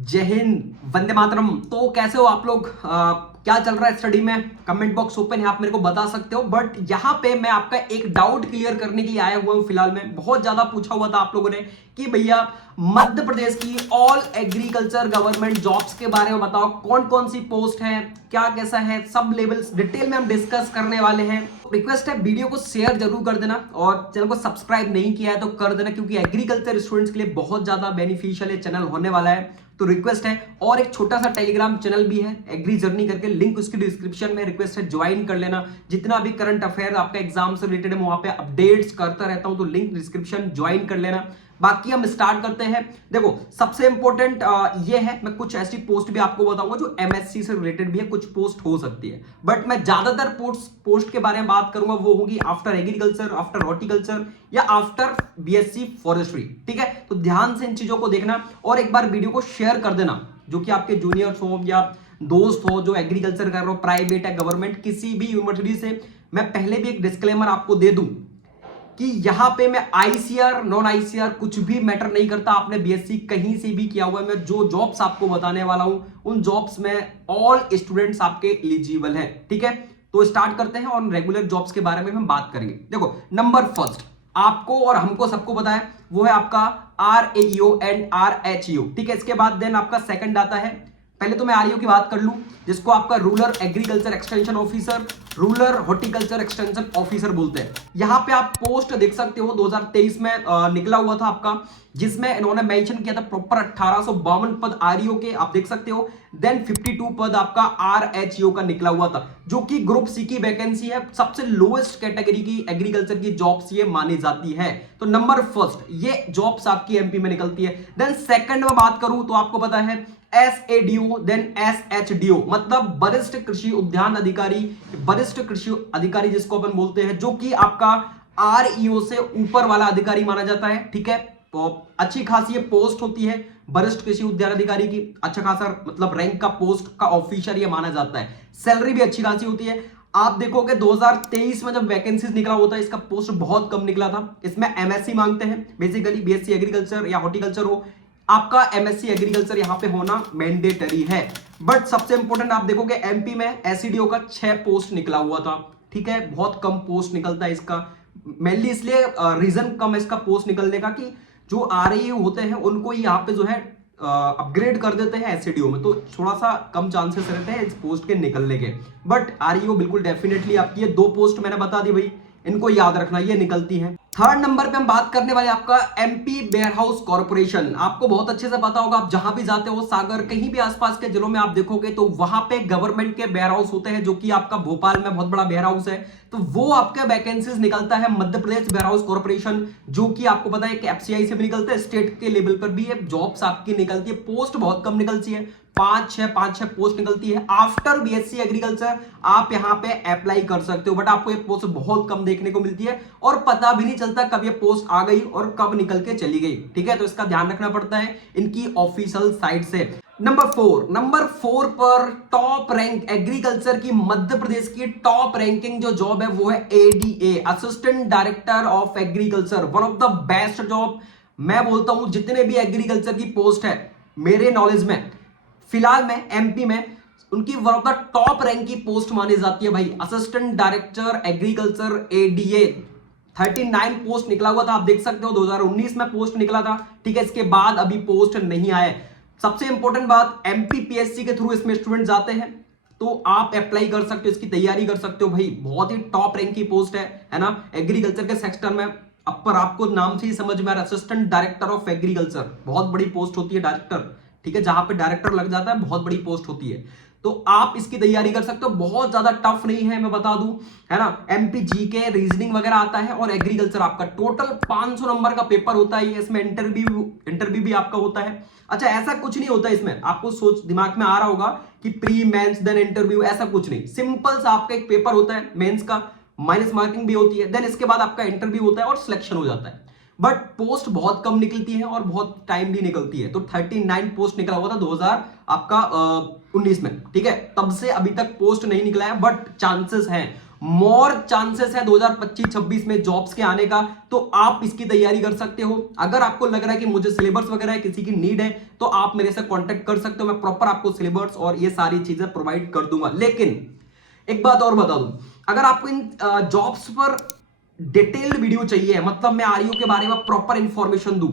जय हिंद, वंदे मातरम। तो कैसे हो आप लोग? क्या चल रहा है स्टडी में? कमेंट बॉक्स ओपन है, आप मेरे को बता सकते हो। बट यहाँ पे मैं आपका एक डाउट क्लियर करने के लिए आया हुआ हूँ। फिलहाल में बहुत ज्यादा पूछा हुआ था आप लोगों ने कि भैया मध्य प्रदेश की ऑल एग्रीकल्चर गवर्नमेंट जॉब्स के बारे में बताओ, कौन कौन सी पोस्ट है, क्या कैसा है, सब लेवल्स डिटेल में हम डिस्कस करने वाले हैं। रिक्वेस्ट है वीडियो को शेयर जरूर कर देना और चैनल को सब्सक्राइब नहीं किया है तो कर देना, क्योंकि एग्रीकल्चर स्टूडेंट्स के लिए बहुत ज्यादा बेनिफिशियल ये चैनल होने वाला है। तो रिक्वेस्ट है, और एक छोटा सा टेलीग्राम चैनल भी है एग्री जर्नी करके, लिंक उसकी डिस्क्रिप्शन में। रिक्वेस्ट है ज्वाइन कर लेना। जितना भी करंट अफेयर आपका एग्जाम से रिलेटेड है वहां पे अपडेट्स करता रहता हूं, तो लिंक डिस्क्रिप्शन ज्वाइन कर लेना। बाकी हम स्टार्ट करते हैं। देखो सबसे इंपॉर्टेंट ये है, मैं कुछ ऐसी पोस्ट भी आपको बताऊंगा जो एमएससी से रिलेटेड भी है, कुछ पोस्ट हो सकती है। बट मैं ज्यादातर पोस्ट के बारे में बात करूंगा वो होगी आफ्टर एग्रीकल्चर, आफ्टर हॉर्टिकल्चर या आफ्टर बीएससी फॉरेस्ट्री। ठीक है, तो ध्यान से इन चीजों को देखना और एक बार वीडियो को शेयर कर देना, जो कि आपके जूनियर्स हो या दोस्त हो जो एग्रीकल्चर कर रहे हो, प्राइवेट या गवर्नमेंट किसी भी यूनिवर्सिटी से। मैं पहले भी एक डिस्क्लेमर आपको दे दूं कि यहां पे मैं आईसीआर नॉन आईसीआर कुछ भी मैटर नहीं करता। आपने बीएससी कहीं से भी किया हुआ है, मैं जो जॉब्स आपको बताने वाला हूं उन जॉब्स में ऑल स्टूडेंट्स आपके एलिजिबल हैं। ठीक है, तो स्टार्ट करते हैं और रेगुलर जॉब्स के बारे में हम बात करेंगे। देखो नंबर फर्स्ट, आपको और हमको सबको पता है वो है आपका RAEO एंड RHEO। ठीक है, इसके बाद देन आपका सेकंड आता है, पहले तो मैं REO की बात कर लूं, जिसको आपका rural agriculture extension officer, rural horticulture extension officer बोलते हैं। यहां पे आप पोस्ट देख सकते हो 2023 में निकला हुआ था आपका, जिसमें इन्होंने मेंशन किया था प्रॉपर 1852 पद REO के, आप देख सकते हो। देन 52 पद आपका RHEO का निकला हुआ था, जो कि ग्रुप सी की वैकेंसी है। सबसे लोएस्ट कैटेगरी की एग्रीकल्चर की जॉब्स ये मानी जाती है। तो नंबर फर्स्ट ये जॉब्स आपकी एमपी में निकलती है। देन सेकंड में बात करूं तो आपको पता है SADO, देन SHDO, मतलब वरिष्ठ कृषि उद्यान अधिकारी, वरिष्ठ कृषि अधिकारी जिसको अपन बोलते हैं, जो कि आपका REO से ऊपर वाला अधिकारी माना जाता है। ठीक है, तो अच्छी खासी ये पोस्ट होती है वरिष्ठ कृषि उद्यान अधिकारी की, अच्छा खासा मतलब रैंक का पोस्ट का ऑफिसर ये माना जाता है। सैलरी भी अच्छी खासी होती है। आप देखोगे 2023 में जब वैकेंसीज निकला होता है, इसका पोस्ट बहुत कम निकला था। इसमें एमएससी मांगते हैं, बेसिकली बीएससी एग्रीकल्चर या हॉर्टिकल्चर हो, आपका एमएससी एग्रीकल्चर यहां पे होना मैंडेटरी है। बट सबसे इंपॉर्टेंट आप देखोगे एमपी में एससीडीओ का 6 पोस्ट निकला हुआ था। ठीक है, बहुत कम पोस्ट निकलता है इसका, मेनली इसलिए रीजन कम है इसका पोस्ट निकलने का कि जो आरएयू होते हैं उनको यहाँ पे जो है अपग्रेड कर देते हैं एससीडीओ में, तो थोड़ा सा कम चांसेस रहते हैं इस पोस्ट के निकलने के। बट आरईओ बिल्कुल डेफिनेटली आपकी, ये 2 पोस्ट मैंने बता दी भाई, इनको याद रखना, ये निकलती है। थर्ड नंबर पे हम बात करने वाले आपका एमपी वेयरहाउस कॉर्पोरेशन। आपको बहुत अच्छे से पता होगा, आप जहां भी जाते हो, सागर कहीं भी आसपास के जिलों में आप देखोगे तो वहां पे गवर्नमेंट के वेयरहाउस होते हैं, जो कि आपका भोपाल में बहुत बड़ा वेयरहाउस है। तो वो आपके वैकेंसीज निकलता है मध्य प्रदेश वेयरहाउस कॉर्पोरेशन, जो कि आपको पता है कि एफसीआई से भी निकलता है, स्टेट के लेवल पर भी ये जॉब्स आपकी निकलती है। पोस्ट बहुत कम निकलती है, 5-6 पोस्ट निकलती है। आफ्टर बीएससी एग्रीकल्चर आप यहां पे अप्लाई कर सकते हो, बट आपको ये पोस्ट बहुत कम देखने को मिलती है और पता भी नहीं चलता कब ये पोस्ट आ गई और कब निकल के चली गई। ठीक है, तो इसका ध्यान रखना पड़ता है इनकी ऑफिशियल साइट से। नंबर 4 पर टॉप रैंक एग्रीकल्चर की मध्य प्रदेश की टॉप रैंकिंग जो जॉब है वो है ADA, assistant director of agriculture. One of the best job मैं बोलता हूं, जितने भी एग्रीकल्चर की पोस्ट है मेरे नॉलेज में फिलहाल में एमपी में उनकी one of the top rank की पोस्ट मानी जाती है भाई, assistant director agriculture ADA। 39 post निकला हुआ था, आप देख सकते हो 2019 में पोस्ट निकला था। ठीक है, इसके बाद अभी पोस्ट नहीं आए। सबसे इंपॉर्टेंट बात, एमपीपीएससी के थ्रू इसमें स्टूडेंट जाते हैं तो आप अप्लाई कर सकते हो, इसकी तैयारी कर सकते हो भाई। बहुत ही टॉप रैंक की पोस्ट है ना, एग्रीकल्चर के सेक्टर में। अब पर आपको नाम से ही समझ में आ रहा है, असिस्टेंट डायरेक्टर ऑफ एग्रीकल्चर, बहुत बड़ी पोस्ट होती है डायरेक्टर। ठीक है, जहां पे डायरेक्टर लग जाता है बहुत बड़ी पोस्ट होती है, तो आप इसकी तैयारी कर सकते हो। बहुत ज्यादा टफ नहीं है, मैं बता दूं, है ना। एमपी जीके रीजनिंग वगैरह आता है और एग्रीकल्चर आपका टोटल 500 नंबर का पेपर होता है। इसमें इंटरव्यू भी आपका होता है। अच्छा, ऐसा कुछ नहीं होता इसमें, आपको सोच दिमाग में आ रहा होगा कि प्री मेंस देन इंटरव्यू, ऐसा कुछ नहीं। सिंपल सा आपका एक पेपर होता है मेंस का, माइनस मार्किंग भी होती है, देन इसके बाद आपका इंटरव्यू होता है और सिलेक्शन हो जाता है। बट पोस्ट बहुत कम निकलती है और बहुत टाइम भी निकलती है। तो 39 पोस्ट निकला हुआ था 2000 आपका 19 में। ठीक है, तब से अभी तक पोस्ट नहीं निकला है, बट चांसेस हैं। मोर चांसेस है 2025-26 में जॉब्स के आने का, तो आप इसकी तैयारी कर सकते हो। अगर आपको लग रहा है कि मुझे सिलेबस वगैरह किसी की नीड है तो आप मेरे से कांटेक्ट कर सकते हो, मैं प्रॉपर आपको सिलेबस और ये सारी चीजें प्रोवाइड कर दूंगा। लेकिन एक बात और बता दूं, अगर आपको इन जॉब्स पर डिटेल्ड वीडियो चाहिए, मतलब मैं आरयू के बारे में प्रॉपर इंफॉर्मेशन दूं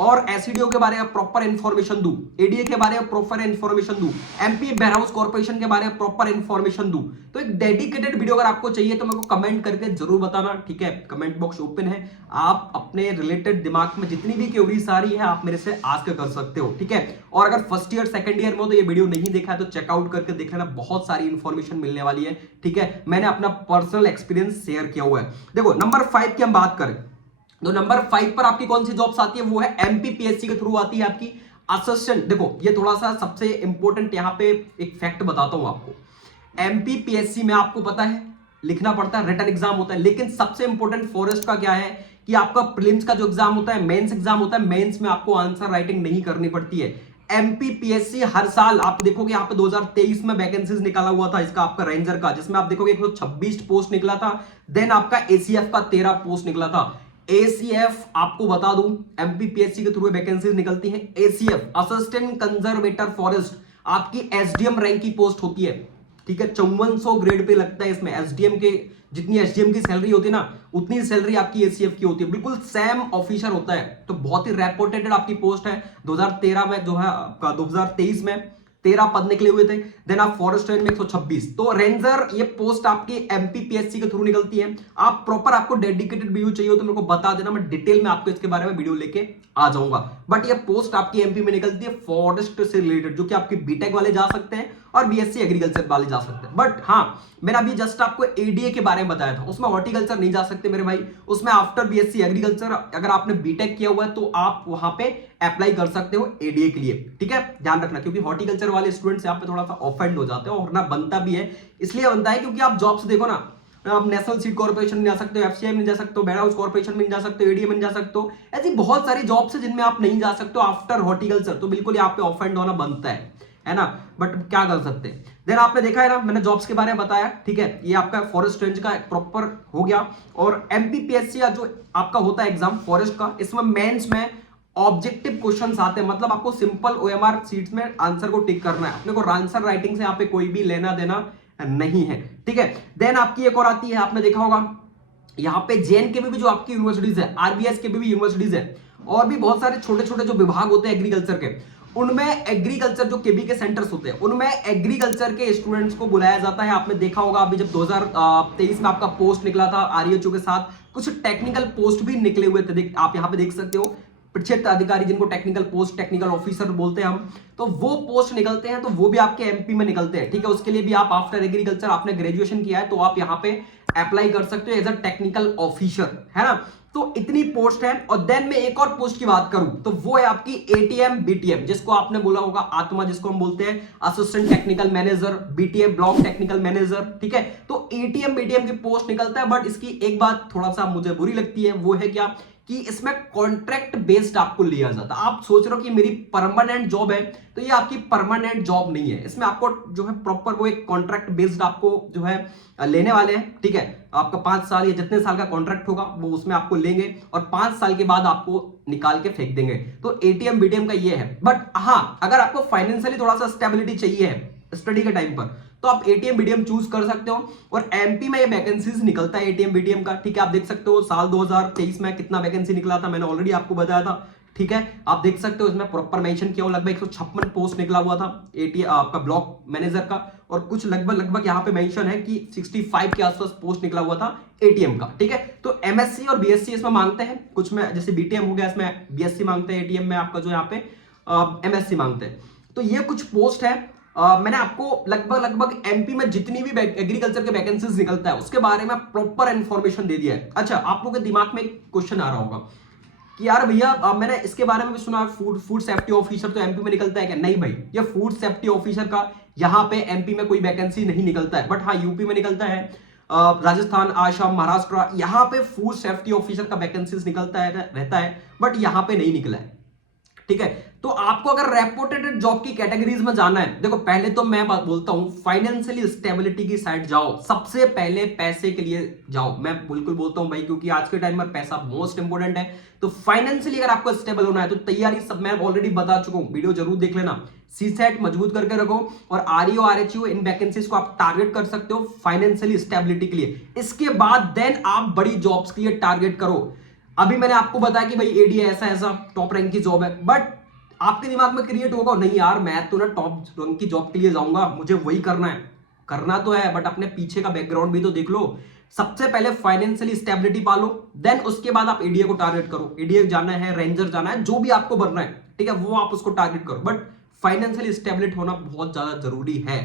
और एसईडीओ के बारे में प्रॉपर इंफॉर्मेशन दूं, एडीए के बारे में प्रॉपर इंफॉर्मेशन दूं, एमपी वेयरहाउस कॉर्पोरेशन के बारे में प्रॉपर इंफॉर्मेशन दूं, तो एक डेडिकेटेड वीडियो अगर आपको चाहिए तो मेरे को कमेंट करके जरूर बताना, ठीक है। कमेंट बॉक्स ओपन है, आप अपने रिलेटेड दिमाग में जितनी भी क्वेरीज आ रही है आप मेरे से आस्क कर सकते हो, ठीक है। और अगर फर्स्ट ईयर सेकंड ईयर में हो तो ये वीडियो नहीं देखा है तो चेकआउट करके देख लेना, बहुत सारी इंफॉर्मेशन मिलने वाली है, ठीक है। मैंने अपना पर्सनल एक्सपीरियंस शेयर किया हुआ है। देखो नंबर 5 की हम बात करें तो नंबर 5 पर आपकी कौन सी जॉब्स आती है, वो है एमपीपीएससी के थ्रू आती है आपकी असिस्टेंट। देखो ये थोड़ा सा सबसे इंपॉर्टेंट यहां पे एक फैक्ट बताता हूं आपको, एमपीपीएससी में आपको पता है लिखना पड़ता है, रिटन एग्जाम होता है, लेकिन सबसे इंपॉर्टेंट फॉरेस्ट का क्या है कि आपका प्रीलिम्स का जो एग्जाम होता है, मेंस एग्जाम होता है, मेंस में आपको आंसर राइटिंग नहीं करनी पड़ती है। एमपीपीएससी हर साल आप देखोगे यहाँ पे 2023 में वैकेंसीज निकाला हुआ था इसका, आपका रेंजर का, जिसमें आप देखोगे 126 पोस्ट निकला था। देन आपका एसीएफ का 13 पोस्ट निकला था। एसीएफ आपको बता दूं एमपीपीएससी के थ्रू वैकेंसीज निकलती हैं। एसीएफ असिस्टेंट कंजर्वेटर फॉरेस्ट आपकी एसडीएम रैंक की पोस्ट होती है, ठीक है। 5400 ग्रेड पे लगता है इसमें, एसडीएम के जितनी एसडीएम की सैलरी होती है ना उतनी सैलरी आपकी एसीएफ की होती है, बिल्कुल सेम ऑफिसर होता है, तो बहुत ही रेपुटेटेड आपकी पोस्ट है। 2013 में जो है आपका 2023 में 13 पद निकले हुए थे। देन आप फॉरेस्ट रेंज में 126, तो रेंजर ये पोस्ट आपकी एमपीपीएससी के थ्रू निकलती है। आप प्रॉपर आपको डेडिकेटेड वीडियो चाहिए तो मेरे को बता देना, मैं डिटेल में आपको इसके बारे में वीडियो लेके आ जाऊंगा। बट ये पोस्ट आपकी एमपी में निकलती है फॉरेस्ट से रिलेटेड, जो कि आपकी बीटेक वाले जा सकते हैं और बीएससी एग्रीकल्चर वाले जा सकते हैं। बट हाँ, मैंने अभी जस्ट आपको एडीए के बारे में बताया था, उसमें हॉर्टिकल्चर नहीं जा सकते मेरे भाई, उसमें आफ्टर बीएससी एग्रीकल्चर अगर आपने बीटेक किया हुआ है तो आप वहां पे अप्लाई कर सकते हो एडीए के लिए, ठीक है। ध्यान रखना, क्योंकि हॉर्टिकल्चर वाले स्टूडेंट्स यहाँ पे थोड़ा सा ऑफेंड हो जाते हैं, और ना बनता भी है, इसलिए बनता है क्योंकि आप जॉब्स देखो ना, आप नेशनल सीड कॉर्पोरेशन में जा सकते हो, एफसीआई में जा सकते हो, वेयरहाउस कॉर्पोरेशन में जा सकते हो, एडीए में जा सकते हो, ऐसी बहुत सारी जॉब्स है जिनमें आप नहीं जा सकते हो आफ्टर हॉर्टिकल्चर, तो बिल्कुल यहाँ पे ऑफेंड होना बनता है ना। बट क्या कर सकते हैं। देन आपने देखा है ना, मैंने जॉब्स के बारे में बताया, ठीक है। ये आपका फॉरेस्ट रेंज का प्रॉपर हो गया। और एमपीपीएससी का जो आपका होता है एग्जाम फॉरेस्ट का, इसमें मेंस में ऑब्जेक्टिव क्वेश्चंस आते हैं, मतलब आपको सिंपल ओएमआर शीट्स में आंसर को टिक करना है, अपने को आंसर राइटिंग से यहाँ पे कोई भी लेना देना नहीं है, ठीक है। देन आपकी एक और आती है, आपने देखा होगा यहाँ पे जेएनके में भी जो आपकी यूनिवर्सिटीज है, आरबीएस के भी यूनिवर्सिटीज है, और भी बहुत सारे छोटे छोटे जो विभाग होते हैं एग्रीकल्चर के, उनमें एग्रीकल्चर जो केबी के सेंटर्स होते हैं उनमें एग्रीकल्चर के स्टूडेंट्स को बुलाया जाता है। आपने देखा होगा अभी जब 2023 में आपका पोस्ट निकला था आरईएचओ के साथ कुछ टेक्निकल पोस्ट भी निकले हुए थे, आप यहाँ पे देख सकते हो, क्षेत्र अधिकारी जिनको टेक्निकल पोस्ट, टेक्निकल ऑफिसर बोलते हैं हम, तो वो पोस्ट निकलते हैं, तो वो भी आपके एमपी में निकलते हैं, ठीक है। उसके लिए भी आप आफ्टर एग्रीकल्चर आपने ग्रेजुएशन किया है तो आप यहाँ पे अप्लाई कर सकते हो एज अ टेक्निकल ऑफिसर, है ना। तो इतनी पोस्ट है। और देन मैं एक और पोस्ट की बात करूं तो वो है आपकी एटीएम बीटीएम, जिसको आपने बोला होगा आत्मा, जिसको हम बोलते हैं assistant technical manager, BTM block technical manager, ठीक है। तो एटीएम बीटीएम की पोस्ट निकलता है, बट इसकी एक बात थोड़ा सा मुझे बुरी लगती है, वो है क्या कि इसमें कॉन्ट्रैक्ट बेस्ड आपको लिया जाता है। आप सोच रहे हो कि मेरी परमानेंट जॉब है, तो ये आपकी परमानेंट जॉब नहीं है, इसमें आपको जो है प्रॉपर वो एक कॉन्ट्रैक्ट बेस्ड आपको जो है लेने वाले हैं, ठीक है। आपका 5 साल या जितने साल का कॉन्ट्रैक्ट होगा वो उसमें आपको लेंगे और 5 साल के बाद आपको निकाल के फेंक देंगे। तो एटीएम बीटीएम का ये है। बट हाँ, अगर आपको फाइनेंशियली थोड़ा सा स्टेबिलिटी चाहिए है स्टडी के टाइम पर, तो आप एटीएम बीटीएम चूज कर सकते हो। और एमपी में ये वैकेंसीज निकलता है एटीएम बीटीएम का, ठीक है। आप देख सकते हो साल 2023 में कितना वैकेंसी निकला था, मैंने ऑलरेडी आपको बताया था, ठीक है। आप देख सकते हो इसमें प्रॉपर मेंशन किया हुआ, लगभग 156 पोस्ट निकला हुआ था एटीएम आपका ब्लॉक मैनेजर का, और कुछ लगभग यहाँ पे मेंशन है कि 65 के आसपास पोस्ट निकला हुआ था एटीएम का, ठीक है। तो एमएससी और बीएससी इसमें मांगते हैं, कुछ में जैसे बीटीएम हो गया इसमें बीएससी मांगते हैं, एटीएम में आपका जो यहाँ पे एमएससी मांगते हैं। तो ये कुछ पोस्ट है। मैंने आपको लगभग एमपी में जितनी भी एग्रीकल्चर के वैकेंसीज निकलता है उसके बारे में प्रॉपर इंफॉर्मेशन दे दिया है। अच्छा, आप लोगों के दिमाग में एक क्वेश्चन आ रहा होगा कि यार भैया मैंने इसके बारे में भी सुना, फूड सेफ्टी ऑफिसर तो एमपी में निकलता है क्या? नहीं भाई, ये फूड सेफ्टी ऑफिसर का यहाँ पे एमपी में कोई वैकेंसी नहीं निकलता है, बट हाँ यूपी में निकलता है, राजस्थान, आसाम, महाराष्ट्र, यहाँ पे फूड सेफ्टी ऑफिसर का वैकेंसीज निकलता है रहता है, बट यहाँ पे नहीं निकला है, ठीक है। तो आपको अगर रेपुटेड जॉब की कैटेगरीज में जाना है, देखो पहले तो मैं बात बोलता हूं फाइनेंशियली स्टेबिलिटी की साइड जाओ, सबसे पहले पैसे के लिए जाओ। मैं बिल्कुल बोलता हूं भाई, क्योंकि आज के टाइम में पैसा मोस्ट इंपोर्टेंट है। तो फाइनेंशियली अगर आपको स्टेबल होना है तो तैयारी सब मैं ऑलरेडी बता चुका हूं, वीडियो जरूर देख लेना। सीसेट मजबूत करके रखो और आरईओ आरएचयू इन वैकेंसीज को आप टारगेट कर सकते हो फाइनेंशियली स्टेबिलिटी के लिए। इसके बाद देन आप बड़ी जॉब्स के लिए टारगेट करो। अभी मैंने आपको बताया कि भाई एडीए ऐसा ऐसा टॉप रैंक की जॉब है, बट आपके दिमाग में क्रिएट होगा नहीं यार मैं तो ना टॉप रैंक की जॉब के लिए जाऊंगा, मुझे वही करना है। करना तो है, बट अपने पीछे का बैकग्राउंड भी तो देख लो। सबसे पहले फाइनेंशियली स्टेबिलिटी पालो, देन उसके बाद आप एडीए को टारगेट करो। एडीए जाना है, रेंजर जाना है, जो भी आपको बनना है, ठीक है, वो आप उसको टारगेट करो, बट फाइनेंशियली स्टेबिलिटी होना बहुत ज्यादा जरूरी है।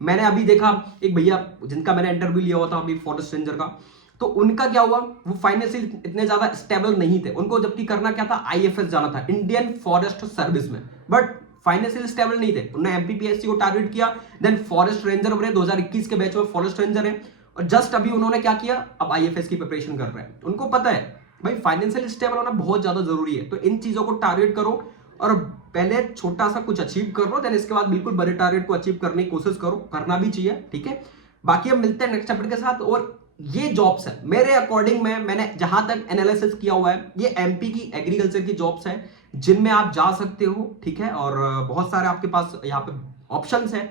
मैंने अभी देखा एक भैया जिनका मैंने इंटरव्यू लिया हुआ था अभी फॉरेस्ट रेंजर का, तो उनका क्या हुआ, वो फाइनेंशियल इतने ज्यादा स्टेबल नहीं थे, उनको जबकि करना क्या था, आईएफएस जाना था, इंडियन फॉरेस्ट सर्विस में, बट फाइनेंशियल स्टेबल नहीं थे। उन्होंने एमपीपीएससी को टारगेट किया, देन फॉरेस्ट रेंजर बने, 2021 के बैच में फॉरेस्ट रेंजर है, और जस्ट अभी उन्होंने क्या किया, अब आईएफएस की प्रिपरेशन कर रहे हैं। उनको पता है भाई फाइनेंशियल स्टेबल होना बहुत ज्यादा जरूरी है, तो इन चीजों को टारगेट करो और पहले छोटा सा कुछ अचीव कर लो, देन इसके बाद बिल्कुल बड़े टारगेट को अचीव करने की कोशिश करो, करना भी चाहिए, ठीक है। बाकी हम मिलते हैं नेक्स्ट चैप्टर के साथ। और ये जॉब्स है मेरे अकॉर्डिंग में, मैंने जहां तक एनालिसिस किया हुआ है, ये एमपी की एग्रीकल्चर की जॉब्स है जिनमें आप जा सकते हो, ठीक है, और बहुत सारे आपके पास यहाँ पे ऑप्शंस है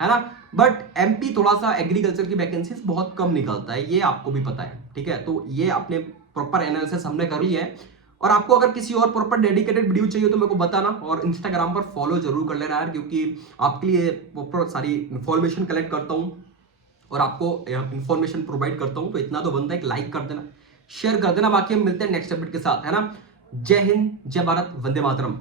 ना। बट एमपी थोड़ा सा एग्रीकल्चर की वैकेंसीज बहुत कम निकलता है, ये आपको भी पता है, ठीक है। तो ये अपने प्रॉपर एनालिसिस हमने कर लिया है। और आपको अगर किसी और प्रॉपर डेडिकेटेड वीडियो चाहिए तो मेरे को बताना, और इंस्टाग्राम पर फॉलो जरूर कर लेना यार, क्योंकि आपके लिए प्रॉपर सारी इंफॉर्मेशन कलेक्ट करता हूँ और आपको इंफॉर्मेशन प्रोवाइड करता हूं। तो इतना तो बनता है, एक लाइक कर देना, शेयर कर देना। बाकी हम मिलते हैं नेक्स्ट अपडेट के साथ, है ना। जय हिंद, जय भारत, वंदे मातरम।